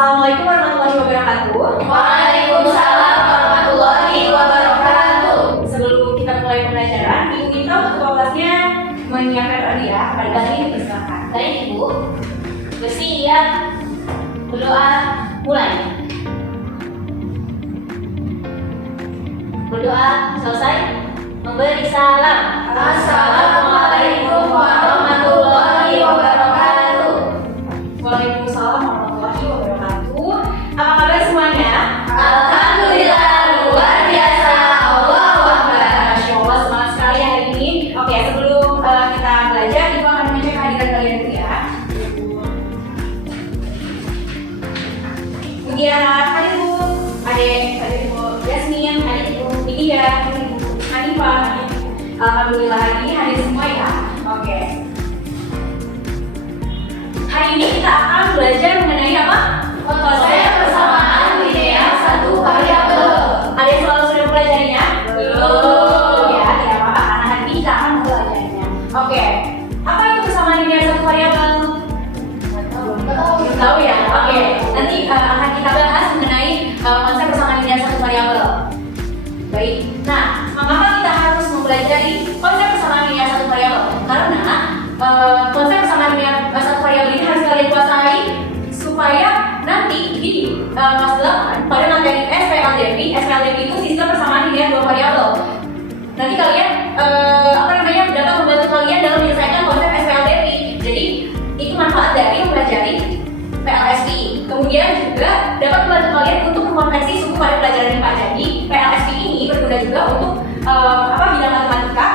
Assalamualaikum warahmatullahi wabarakatuh. Waalaikumsalam warahmatullahi wabarakatuh. Sebelum kita mulai pembelajaran, Ibu minta untuk kelasnya menyiapkan hadiah. Pada kali ini persilakan. Baik Ibu, bersiap, berdoa, mulai. Berdoa selesai, memberi salam. Assalamualaikum warahmatullahi wabarakatuh. Waalaikumsalam warahmatullahi wabarakatuh. Apa kabar semuanya? Alhamdulillah luar biasa. Allahu Akbar. Masya Allah, semangat sekali hari ini. Oke, sebelum kita belajar, Ibu akan mengecek kehadiran kalian dulu ya. Kemudian hadir Bu, hadir Ibu Yasmin, hadir Ibu Lydia, hadir Ibu Hanifah. Alhamdulillah hari ini hadir semua ya. Oke. Hari ini kita akan belajar mengenai apa? Konsep persamaan linear satu variabel. Ada yang selalu sudah mempelajarinya? Belum. Ya, tidak apa-apa karena hari ini kita akan mempelajarinya. Oke. Apa itu persamaan linear satu variabel? Belum tahu ya? Oke. Nanti akan kita bahas mengenai konsep persamaan linear satu variabel. Baik. Nah, mengapa kita harus mempelajari konsep persamaan linear satu variabel? Karena konsep persamaan linear satu variabel ini harus kalian kuasai supaya nanti di kelas 8 pada materi SPLDV itu sistem persamaan linear dua variabel. Nanti kalian dapat membantu kalian dalam menyelesaikan konsep SPLDV. Jadi itu manfaat dari mempelajari PLSPI. Kemudian juga dapat membantu kalian untuk mengkonversi suku pada pelajaran IPA. Jadi PLSPI ini berguna juga untuk bidang matematika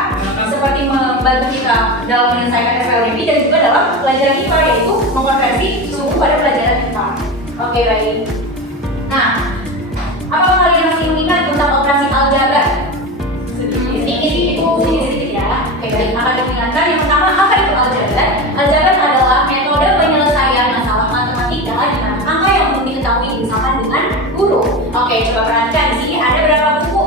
seperti membantu kita dalam menyelesaikan SPLDV dan juga dalam pelajaran IPA yaitu mengkonversi suku pada pelajaran IPA. Oke, baik. Nah, apakah kalian masih mengingat tentang operasi aljabar? Sedikit ya. Oke, baik. Akan diingatkan yang pertama, apa itu aljabar? Aljabar adalah metode penyelesaian masalah matematika di mana angka yang belum diketahui misalkan dengan huruf. Oke, coba perhatikan di sini ada berapa buku?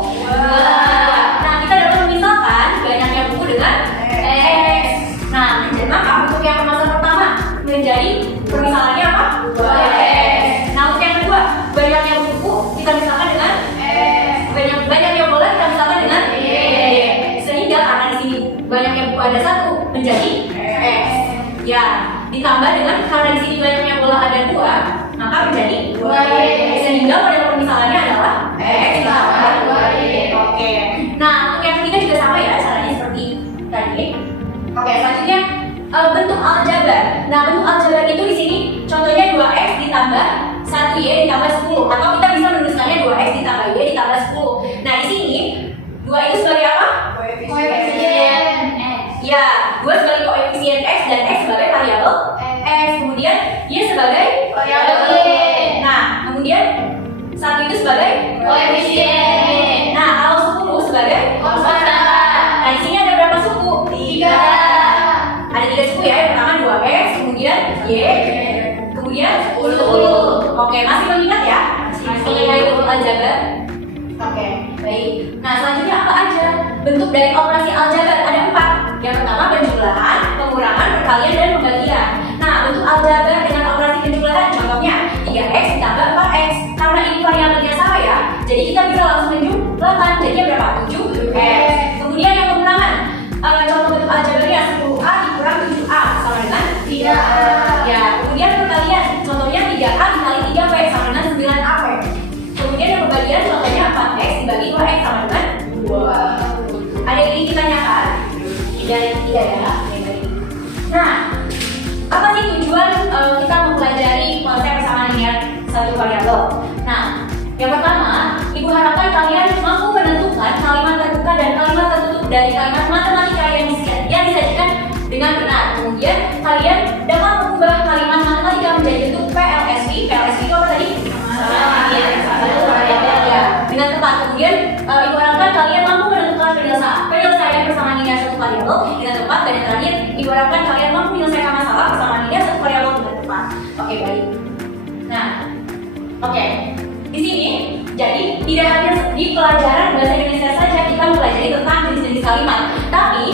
Nah, kita dapat memisahkan banyaknya buku dengan X. Nah, maka untuk yang permasalahan pertama menjadi permisalannya apa? 2X. Nah, untuk yang kedua, banyaknya buku kita misalkan dengan X. Banyaknya bola kita misalkan dengan Y. Sehingga karena di sini banyaknya buku ada satu menjadi X. Ya, ditambah dengan karena di sini banyaknya bola ada dua, maka menjadi 2Y. Sehingga model permisalannya adalah X ditambah 2Y. Oke. Nah, untuk yang ketiga juga sama ya, caranya seperti tadi. Oke, selanjutnya bentuk aljabar. Nah, bentuk aljabar itu di sini contohnya 2X ditambah 1Y ditambah 10, atau kita bisa menuliskannya 2X ditambah Y ditambah 10. Nah, di sini 2 itu sebagai apa? Koefisien X. Ya, 2 sebagai koefisien X dan X sebagai variabel X. Kemudian Y sebagai variabel Y. Nah, kemudian 1 itu sebagai Koefisien Y. Nah, kalau 10 sebagai Konstanta. Nah, di sini ada berapa suku? 3. Ada 3 suku ya. Yang pertama 2X, kemudian Y, kemudian 10. Oke, masih mengingat ya? Masih. Mengenai bentuk aljabar. Oke, baik. Nah, selanjutnya apa aja bentuk dari operasi aljabar? Ada 4. Yang pertama penjumlahan, pengurangan, perkalian, dan pembagian. Nah, bentuk aljabar dengan operasi penjumlahan contohnya 3X ditambah 4X. Karena ini variabelnya sama ya, jadi kita bisa langsung menjumlahkan. Jadinya berapa? 7X. Kemudian yang pengurangan, contoh bentuk aljabarnya 10A dikurang 7A sama dengan 3A. Ya, kemudian perkalian, contohnya 3A dikali 3P sama dengan 9AP. Kemudian yang pembagian contohnya 4X dibagi 2X sama dengan 2. Ada yang ingin ditanyakan? Tidak ya? Oke, baik. Nah, apa sih tujuan kita mempelajari konsep persamaan linear satu variabel? Nah, yang pertama, Ibu harapkan kalian mampu menentukan kalimat terbuka dan kalimat tertutup dari kalimat matematika yang disajikan dengan benar. Kemudian kalian dapat mengubah kalimat matematika menjadi bentuk PLSP. PLSP itu apa tadi? Ya, dengan tepat. Kemudian Ibu harapkan kalian mampu menentukan penyelesaian persamaan linear satu variabel dengan tepat. Dan yang terakhir, Ibu harapkan kalian mampu menyelesaikan masalah persamaan linear satu variabel dengan tepat. Oke, baik. Nah, oke. Di sini, jadi tidak hanya di pelajaran bahasa Indonesia saja kita mempelajari tentang jenis-jenis kalimat, tapi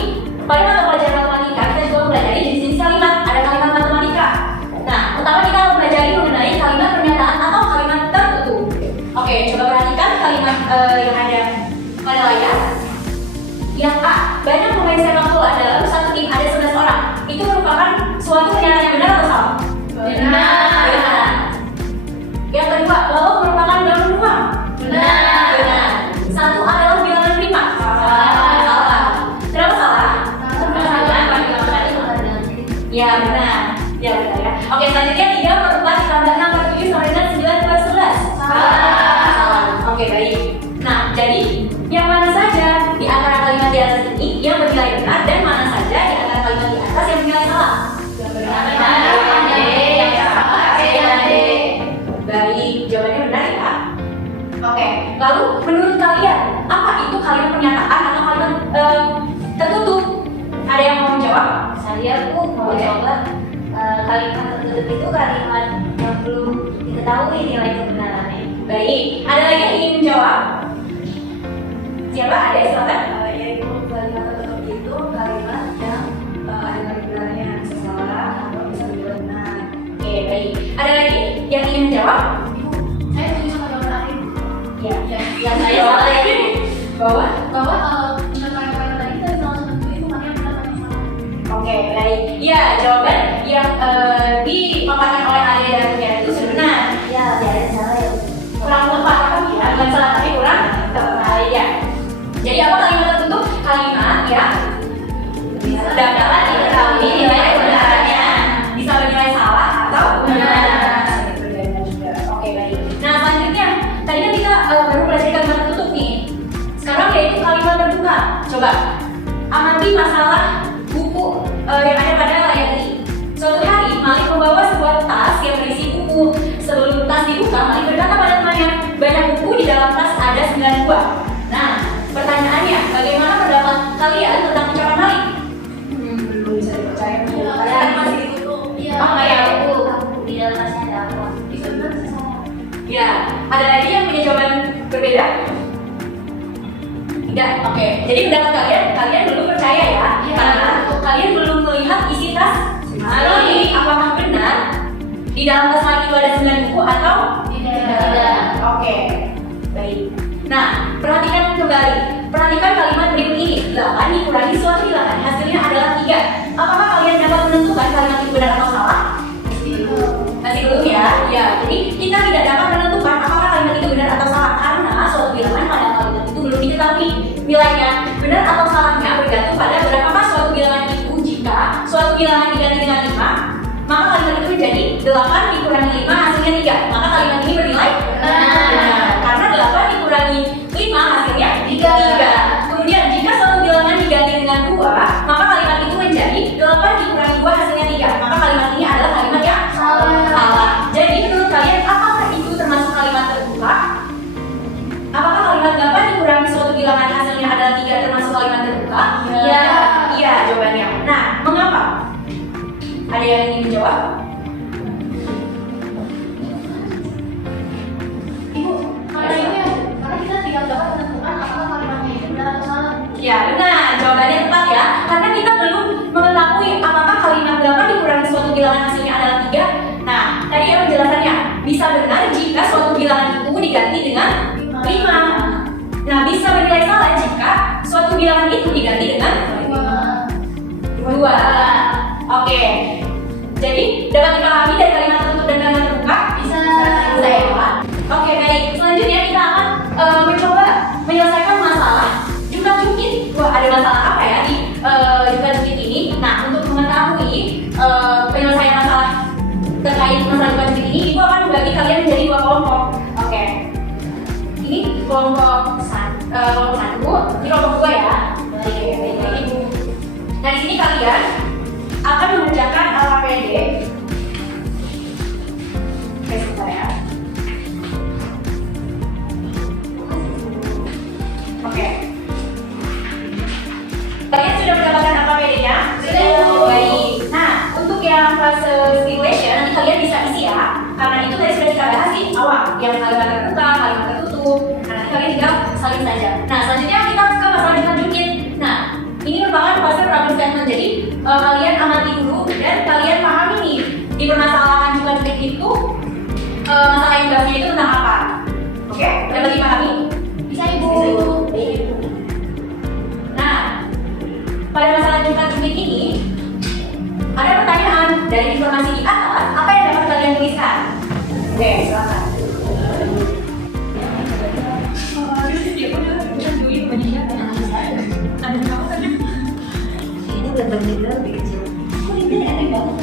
pada mata pelajaran matematika kita juga mempelajari jenis-jenis kalimat. Ada kalimat matematika. Nah, pertama kita mempelajari mengenai kalimat pernyataan yang ada pada layar. Yang A, banyak pemain sepak bola dalam satu tim ada 11 orang. Itu merupakan suatu pernyataan yang benar atau salah? Benar. Benar. Yang kedua, golf merupakan bilangan prima. Benar. Benar. Satu adalah bilangan prima. Salah. Kenapa salah? Ya benar. Ya benar ya. Oke, selanjutnya 3/4 ditambah 6/7 sama dengan 9/11. Salah. Oke, baik. Nah, jadi yang mana saja di antara kalimat di atas ini yang bernilai benar dan mana saja di antara kalimat di atas yang bernilai salah? Yang benar yang salah yang D. Baik, jawabannya benar ya. Oke, lalu menurut kalian apa itu kalimat pernyataan atau kalimat tertutup? Ada yang mau menjawab? Saya mau coba kalimat tertutup itu kalimat yang belum diketahui nilai kebenarannya. Baik, ada lagi yang ingin menjawab? Siapa? Ada, silakan. Yaitu kalimat tertutup itu kalimat yang ada kebenarannya seseorang atau bisa dibilang benar. Oke, baik. Ada lagi yang ingin menjawab? Saya setuju sama jawaban terakhir. Ya. Yang saya salah ya. Bahwa? Bahwa kalau misalkan kalimat tadi kita salah satu itu mana yang benar mana yang salah. Oke, baik. Ya, jawaban yang dipaparkan oleh Ade dan Tiara itu sudah benar. Ya, ada salah ya. Kurang tepat, ya. Bukan salah tapi kurang tepat. Ya. Jadi apa kalimat tertutup? Kalimat ya dapat diketahui nilai kebenarannya, bisa bernilai salah atau benar. Oke, baik. Nah, selanjutnya tadi kan kita baru belajar kalimat tertutup nih. Sekarang yaitu kalimat terbuka. Coba amati masalah buku yang ada pada layar ini. Suatu hari Malik membawa sebuah tas yang berisi buku. Sebelum tas dibuka, Malik berkata pada temannya, banyak buku di dalam tas ada 9 buah. Nah, pertanyaannya, bagaimana pendapat kalian tentang ucapan Malik? Belum bisa dipercaya. Karena masih ditutup. Iya. Oh, kayak buku. Di dalam tasnya ada apa? Itu benar salah. Ya, ada lagi yang punya jawaban berbeda? Tidak, oke. Jadi pendapat kalian belum percaya ya? Iya. Karena kalian belum melihat isi tas Malik. Apakah benar di dalam tas Malik itu ada 9 buku atau Tidak. Oke, baik. Nah, perhatikan kembali. Perhatikan kalimat berikut ini. 8 dikurangi suatu bilangan, hasilnya adalah 3. Apakah kalian dapat menentukan kalimat itu benar atau salah? Masih belum ya? Ya, jadi kita tidak dapat menentukan apakah kalimat itu benar atau salah karena suatu bilangan pada kalimat itu belum diketahui nilainya. Benar atau salahnya bergantung pada berapakah suatu bilangan itu. Jika suatu bilangan diganti dengan 5, maka kalimat itu menjadi 8 dikurangi 5 hasilnya 3. Maka kalimat ini bernilai benar. Karena 8 dikurangi 5 hasilnya 3. Kemudian jika suatu bilangan diganti dengan 2, maka kalimat itu menjadi 8 dikurangi 2 hasilnya 3. Maka kalimat ini adalah kalimat yang salah. Jadi menurut kalian apakah itu termasuk kalimat terbuka? Apakah kalimat 8 dikurangi suatu bilangan hasilnya adalah 3 termasuk kalimat terbuka? Iya. Iya jawabannya. Nah, mengapa? Ada yang ingin menjawab? Ibu, karena ini karena kita tidak dapat menentukan apakah kalimatnya itu benar atau salah. Ya benar, jawabannya tepat ya. Karena kita belum mengetahui apakah kalimat 8 dikurangi suatu bilangan hasilnya adalah 3. Nah, tadi ya penjelasannya bisa benar jika suatu bilangan itu diganti dengan 5. Nah, bisa bernilai salah jika suatu bilangan itu diganti dengan 2. Oke. Jadi dapat dipahami dari kalimat tertutup dan kalimat terbuka? Bisa. Bisa ya, Pak? Oke, baik. Selanjutnya kita akan mencoba menyelesaikan masalah jumlah jungkit. Wah, ada masalah apa ya di jumlah jungkit ini? Nah, untuk mengetahui penyelesaian masalah terkait masalah jumlah jungkit ini, Ibu akan membagi kalian menjadi 2 kelompok. Oke. Ini kelompok 1, ini kelompok 2 ya. Oke, baik. Nah, di sini kalian akan mengerjakan LKPD. Oke, sebentar ya. Oke. Kalian sudah mendapatkan LKPD-nya? Sudah. Baik. Nah, untuk yang fase simulation nanti kalian bisa isi ya. Karena itu tadi sudah kita bahas di awal, yang kalimat terbuka, kalimat tertutup. Nah, nanti kalian tinggal salin saja. Nah, selanjutnya kita ke masalah jumlah jungkit. Nah, ini merupakan fase problem statement. Jadi kalian amati dulu dan kalian pahami nih di permasalahan jumlah jungkit itu masalah yang dibahasnya itu tentang apa. Oke, dapat dipahami? Bisa ibu. Nah, pada masalah jumlah-jumlah ini, ada pertanyaan dari informasi di atas, apa yang dapat kalian tuliskan? Oke, silakan. Ini benar-benar lebih kecil. Kok ini aneh banget?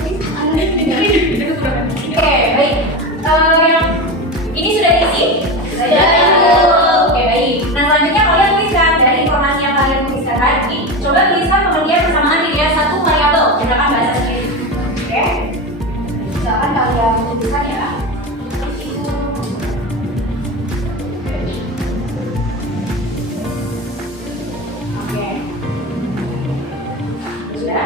Oke, baik. Yang ini sudah diisi? Sudah, Ibu. Oke, baik. Nah, selanjutnya kalian tuliskan dari informasi yang kalian tuliskan tadi. Coba tuliskan pengertian persamaan dilihat satu variabel menggunakan bahasa sendiri. Oke. Silakan kalian tuliskan ya. Oke. Sudah?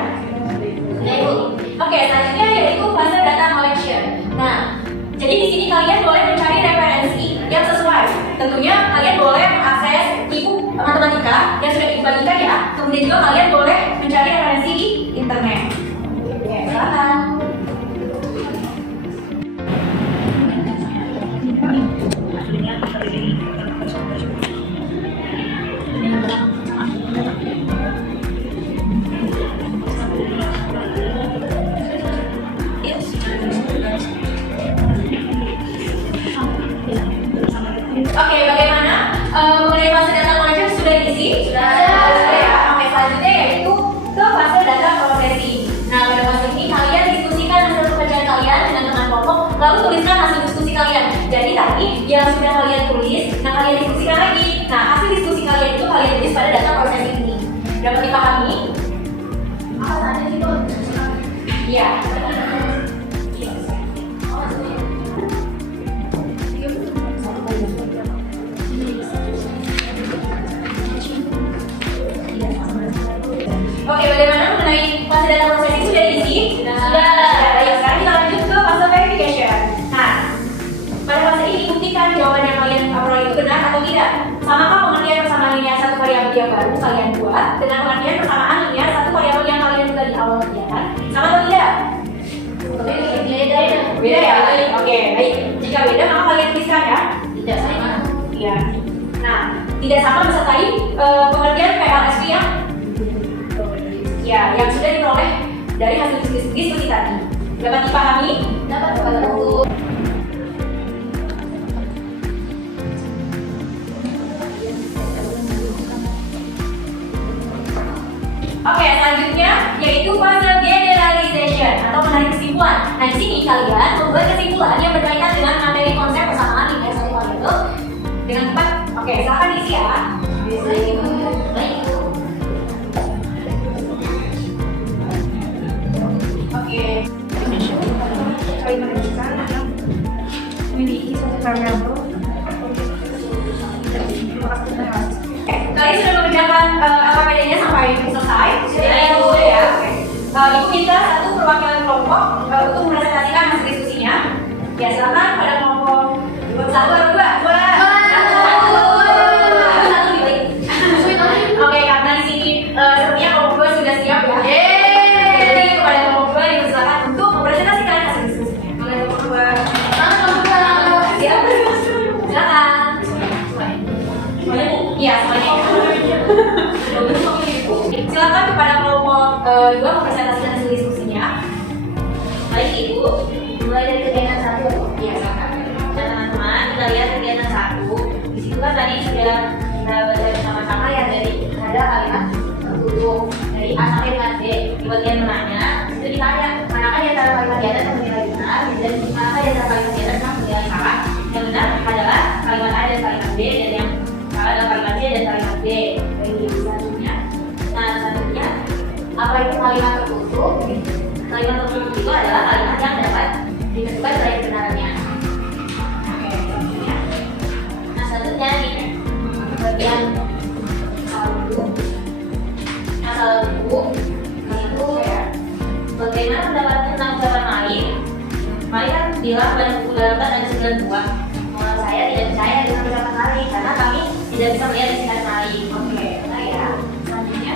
Sudah, Ibu. Oke, selanjutnya yaitu fase data collection. Nah, jadi di sini kalian boleh mencari referensi yang sesuai. Tentunya kalian boleh mengakses buku matematika yang sudah dibagikan ya. Kemudian juga kalian boleh mencari referensi di internet. Oke, silakan. Oke, bagaimana mengenai fase data collection sudah diisi? Sudah ya. Oke, selanjutnya yaitu ke fase data processing. Nah, pada fase ini kalian diskusikan hasil pekerjaan kalian dengan teman kelompok, lalu tuliskan hasil diskusi kalian. Jadi tadi yang sudah kalian tulis, nah kalian diskusikan lagi. Nah, hasil diskusi kalian itu kalian tulis pada data processing ini. Dapat dipahami? Apa tadi itu? Iya. Oke, bagaimana mengenai fase data processing sudah diisi? Sudah. Baik, sekarang kita lanjut ke fase verification. Nah, pada fase ini buktikan jawaban yang kalian peroleh itu benar atau tidak. Samakah pengertian persamaan linear satu variabel yang baru kalian buat dengan pengertian persamaan linear satu variabel yang kalian buat di awal kegiatan? Sama atau tidak? Beda. Beda ya? Baik. Oke, baik. Jika beda, maka kalian tuliskan ya. Tidak sama. Iya. Nah, tidak sama besertai pengertian PLSP yang sudah diperoleh dari hasil diskusi tadi. Dapat dipahami? Dapat Ibu. Oke, selanjutnya yaitu fase generalization atau menarik kesimpulan. Nah, di sini kalian membuat kesimpulan yang berkaitan dengan materi konsep persamaan linear satu variabel dengan tepat. Oke, silakan diisi ya. Baik, Ibu. Oke. Kalian sudah mengerjakan LKPD-nya sampai selesai? Sudah, Ibu. Ya. Oke. Ibu minta satu perwakilan kelompok untuk mempresentasikan hasil diskusinya. Ya, silakan pada kelompok satu atau dua. Satu pilih. Oke, karena di sini sepertinya kelompok dua sudah siap ya. Jadi kepada kelompok dua dipersilakan untuk mempresentasikan hasil diskusinya. Oleh kelompok dua. Siap. Silakan. Iya, semuanya. Silakan kepada kelompok dua mempresentasikan hasil diskusinya. Baik, Ibu. Mulai dari kegiatan 1. Iya, silakan. Nah, teman-teman, kita lihat kegiatan 1. Di situ kan tadi sudah kita baca bersama-sama ya, dari ada kalimat tertutup dari A sampai dengan D. Di bagian menanya itu ditanya manakah di antara kalimat di atas yang menilai benar dan manakah di antara kalimat di atas yang menilai salah. Yang benar adalah kalimat A dan kalimat B, dan yang salah adalah kalimat C dan kalimat D. Dari selanjutnya. Nah, selanjutnya apa itu kalimat tertutup? Kalimat tertutup itu adalah kalimat yang dapat ditentukan sebagai kebenarannya. Oke, selanjutnya. Nah, selanjutnya di bagian satu asal buku itu ya, bagaimana pendapat tentang ucapan lain? Mari kan bilang pada buku dalam ada 9 buah. Saya tidak percaya dengan ucapan lain karena kami tidak bisa melihat isi lain. Oke, nah ya. Selanjutnya.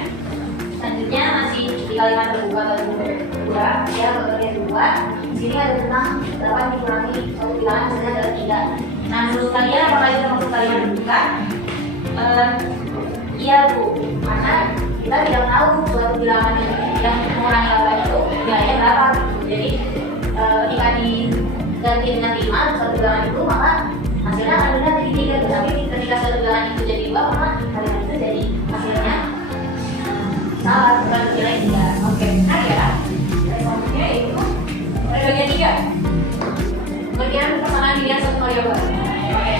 Selanjutnya masih di kalimat terbuka kedua, ya bagian 2. Di sini ada tentang 8 dikurangi 1 bilangan misalnya adalah 3. Nah, menurut kalian apakah itu termasuk kalimat terbuka? Iya Bu, karena kita tidak tahu suatu bilangan yang mengurangi laba itu nilainya berapa. Jadi ketika diganti dengan 5 suatu bilangan itu, maka hasilnya akan benar jadi 3. Tetapi ketika suatu bilangan itu jadi 2, maka kalimat itu jadi hasilnya salah, bukan nilai 3. Oke, benar ya. Selanjutnya itu pada bagian 3. Bagian persamaan linear satu variabel. Oke.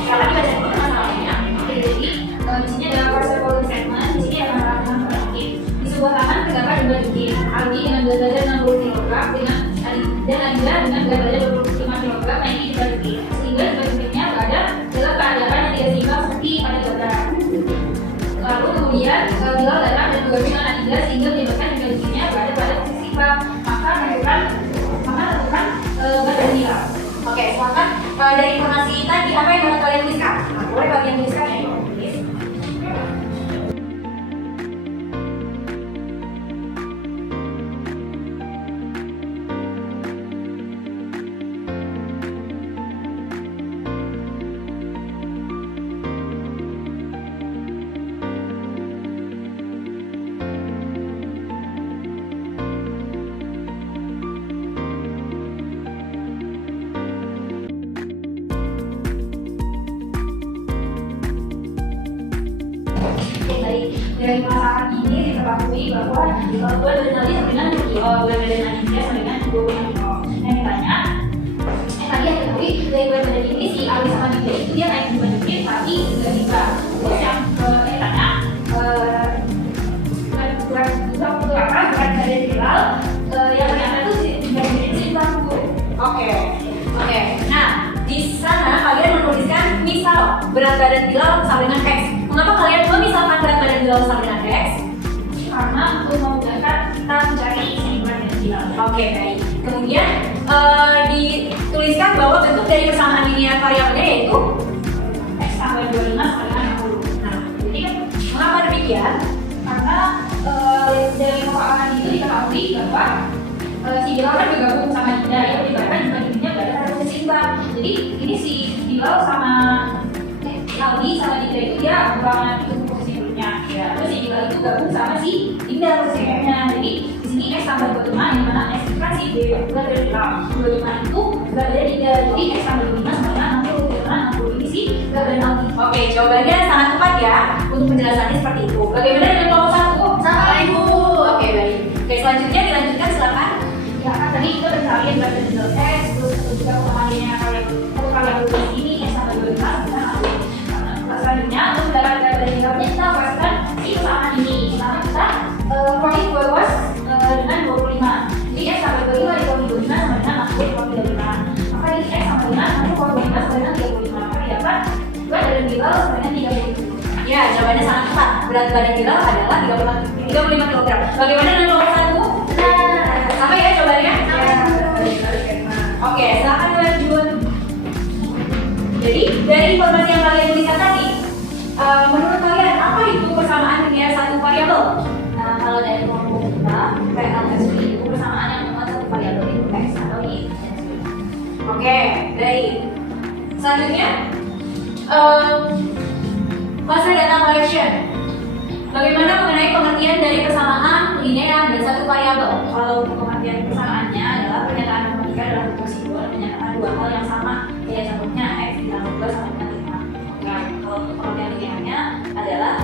Sekarang dibaca dulu masalahnya. Oke, jadi di sini ada proses following statement. Di sini ada halaman berikut. Di sebuah taman terdapat 2 titik. Aldi dengan berat badan 60 kg dan Andra dengan berat badan 25 kg naik di 2 titik. Sehingga 2 titiknya berada dalam keadaan yang tidak seimbang seperti pada gambar. Lalu kemudian Bilal datang dan menggabungkan Andra sehingga menyebabkan 2 titiknya berada pada posisi seimbang. Maka tentukan berat badan Bilal. Oke, silakan dari informasi tadi apa yang dapat kalian tuliskan? Nah, boleh bagian tuliskan ya. Dari masalah ini diketahui bahwa berat badan tadi sama dengan berat badan Anindya sama dengan 26 kilo. Yang ditanya, tadi yang diketahui dari berat badan ini si Ali sama Dinda itu dia naik 2 titik tapi nggak bisa. Terus yang ditanya berat badan Bilal yang ternyata itu berat badan seimbang Bu. Oke. Nah, di sana kalian menuliskan misal berat badan Bilal sama dengan X. Mengapa kalian memisalkan berat badan Bilal sama dengan X? Karena untuk memudahkan kita mencari seimbang dan Bilal. Oke, baik. Kemudian dituliskan bahwa bentuk dari persamaan linear variabelnya yaitu X tambah 25 sama dengan 60. Nah, jadi kan mengapa demikian? Karena dari persoalan itu diketahui bahwa si Bilal kan bergabung sama Dinda yang menyebabkan dibandingnya berada pada posisi seimbang. Jadi ini si Bilal sama Aldi sama Dinda itu dia ulangan itu posisi dulunya. Terus si Bilal itu gabung sama si Dinda posisi dulunya. Jadi di sini X tambah 25 yang mana X itu kan si B bukan dari Bilal. 25 itu berat badan Dinda. Jadi X tambah 25 sama dengan 60. Karena 60 ini si berat badan Aldi. Oke, jawabannya sangat tepat ya untuk penjelasannya seperti itu. Bagaimana dengan kelompok 1? Sama Ibu. Oke, baik. Oke, selanjutnya dilanjutkan silakan. Ya kan tadi kita pencarian berat badan Bilal X, terus juga persamaan variabel ini X sama 25 dengan 60. Selanjutnya untuk berat badan Bilalnya kita pastikan si persamaan ini. Pertama kita kuali 2 ruas dengan 25. Jadi X sama 25 dikuali 25 sama dengan 60 kuali 25. Maka ini X sama 5 nanti kuali 25 sama dengan 35. Maka didapat berat badan Bilal sama dengan 30. Ya, jawabannya sangat tepat. Berat badan Bilal adalah 35 kg. Bagaimana dengan kelompok 1? Sama ya jawabannya? Oke, silakan lanjut. Jadi dari informasi yang kalian tuliskan tadi, menurut kalian apa itu persamaan linear satu variabel? Kalau dari kelompok kita, PLSP itu persamaan yang memuat satu variabel itu X atau Y. Oke, baik. Selanjutnya, fase data collection. Bagaimana mengenai pengertian dari persamaan linear dan satu variabel? Kalau untuk pengertian persamaannya adalah pernyataan matematika dalam bentuk simbol menyatakan dua hal yang sama. Ya, contohnya X ditambah 2 sama dengan 5. Nah, kalau untuk pengertian linearnya adalah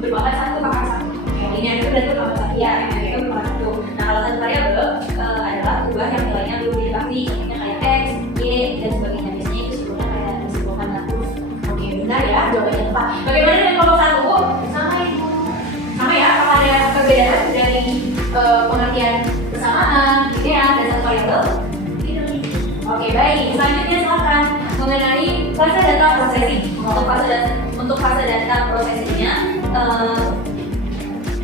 berbagai satu kakak satu. Linear itu berarti kalau satu Ya, itu berbagai satu. Nah, kalau satu variabel adalah ubah yang nilainya belum diketahui, contohnya kayak X, Y, dan sebagainya. Biasanya itu simbolnya kayak disimbolkan dengan huruf. Oke, benar ya, jawabannya tepat. Bagaimana dengan kelompok 1? Sama itu. Sama ya, apakah ada perbedaan dari pengertian persamaan linear dan satu variabel? Oke, baik. Selanjutnya silakan mengenai fase data processing. Untuk fase data prosesinya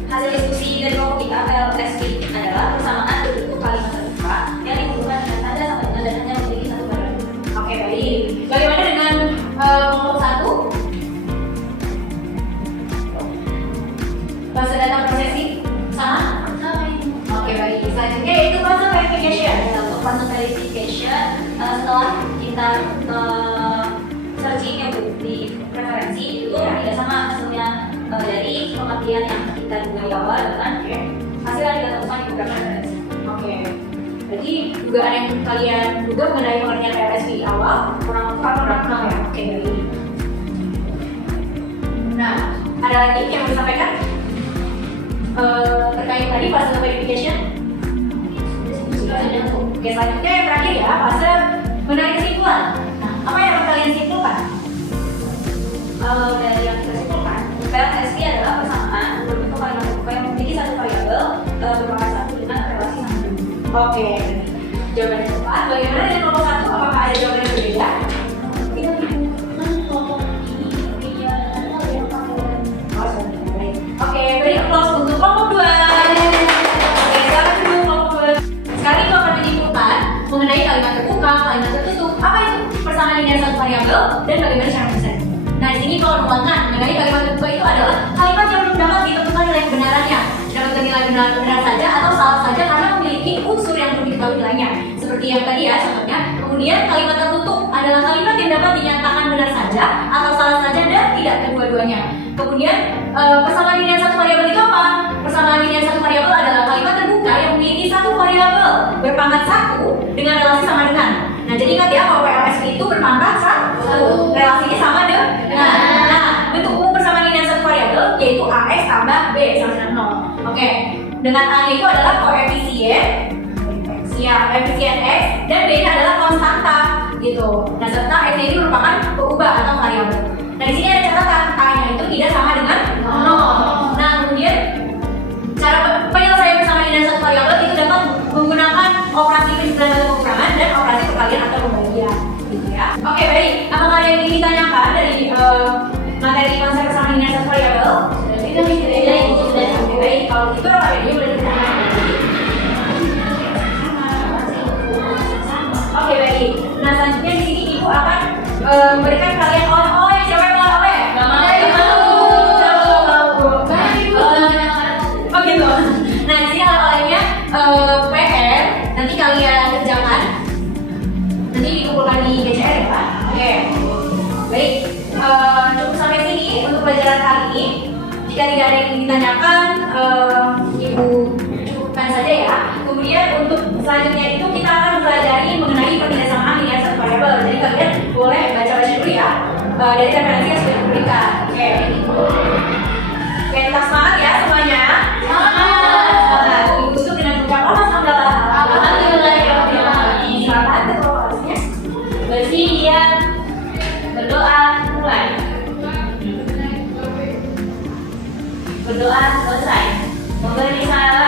hasil diskusi dari kelompok kita LSP adalah persamaan berbentuk kalimat terbuka yang dihubungkan dengan tanda sampai dengan datanya memiliki satu badan. Oke, baik. Bagaimana dengan kelompok 1? Fase data processing sama? Oke, baik. Selanjutnya yaitu fase verification. Untuk fase verification setelah kita searching ya Bu, di preferensi referensi itu tidak sama hasilnya dari pengertian yang kita duga di awal dengan hasil yang kita temukan di beberapa referensi. Oke. Berarti dugaan yang kalian duga mengenai pengertian PRS di awal kurang ya. Oke, baik. Nah, ada lagi yang mau disampaikan terkait tadi fase verification? Oke, selanjutnya yang terakhir ya, fase menarik kesimpulan. Nah, apa yang akan kalian simpulkan? Dari yang kita simpulkan, PLSP adalah persamaan berbentuk kalimat terbuka yang memiliki satu variabel berpangkat satu dengan relasi sama dengan. Oke, jawabannya tepat. Bagaimana dengan kelompok satu? Apakah ada jawaban yang berbeda? Oke, beri applause untuk kelompok 2. Oke, silakan dulu kelompok 2. Sekarang itu akan menyimpulkan mengenai kalimat terbuka, kalimat tertutup. Apa itu persamaan linear satu variabel dan bagaimana cara mencari. Nah, di sini kalau menguatkan mengenai kalimat terbuka itu adalah kalimat yang belum dapat ditentukan nilai kebenarannya, dapat nilai benar saja atau salah saja karena memiliki unsur yang belum diketahui nilainya. Seperti yang tadi ya contohnya. Kemudian kalimat tertutup adalah kalimat yang dapat dinyatakan benar saja atau salah saja dan tidak kedua-duanya. Kemudian persamaan linear satu variabel itu apa? Persamaan linear satu variabel adalah kalimat terbuka yang memiliki satu variabel berpangkat satu dengan relasi sama dengan. Nah, jadi ingat ya kalau PLS itu berpangkat satu, relasinya sama dengan. Nah, bentuk umum persamaan linear satu variabel yaitu AX tambah B sama dengan 0. Oke, dengan A-nya itu adalah koefisien X dan B-nya adalah konstanta gitu. Nah, serta X-nya ini merupakan perubahan atau variabel. Nah, di sini ada catatan A-nya itu tidak sama dengan 0. Nah, kemudian cara penyelesaian persamaan linear satu variabel itu dapat menggunakan operasi penjumlahan atau pengurangan dan operasi perkalian atau pembagian gitu ya. Oke, baik. Apakah ada yang ingin ditanyakan dari materi konsep persamaan linear satu variabel? Kita sudah. Oke, baik. Kalau gitu ini boleh ditanyakan. Oke, baik. Nah, selanjutnya di sini Ibu akan memberikan kalian oleh-oleh. Siapa yang mau oleh? Oh gitu. Nah, di sini oleh-olehnya PR. Nanti kalian kerjakan. Nanti dikumpulkan di BCR ya, Pak. Oke. Baik. Cukup sampai sini untuk pelajaran kali ini. Jika tidak ada yang ditanyakan, Ibu cukupkan saja ya. Kemudian untuk selanjutnya itu kita akan mempelajari mengenai pertidaksamaan linear satu variabel. Jadi kalian boleh baca-baca dulu ya dari referensi yang sudah diberikan. Oke. Oke, tetap semangat ya semuanya. Semangat. Ibu tutup dengan ucapan alhamdulillah. Selamat keluarnya. Bersiap, berdoa, mulai. Berdoa selesai. Memberi salam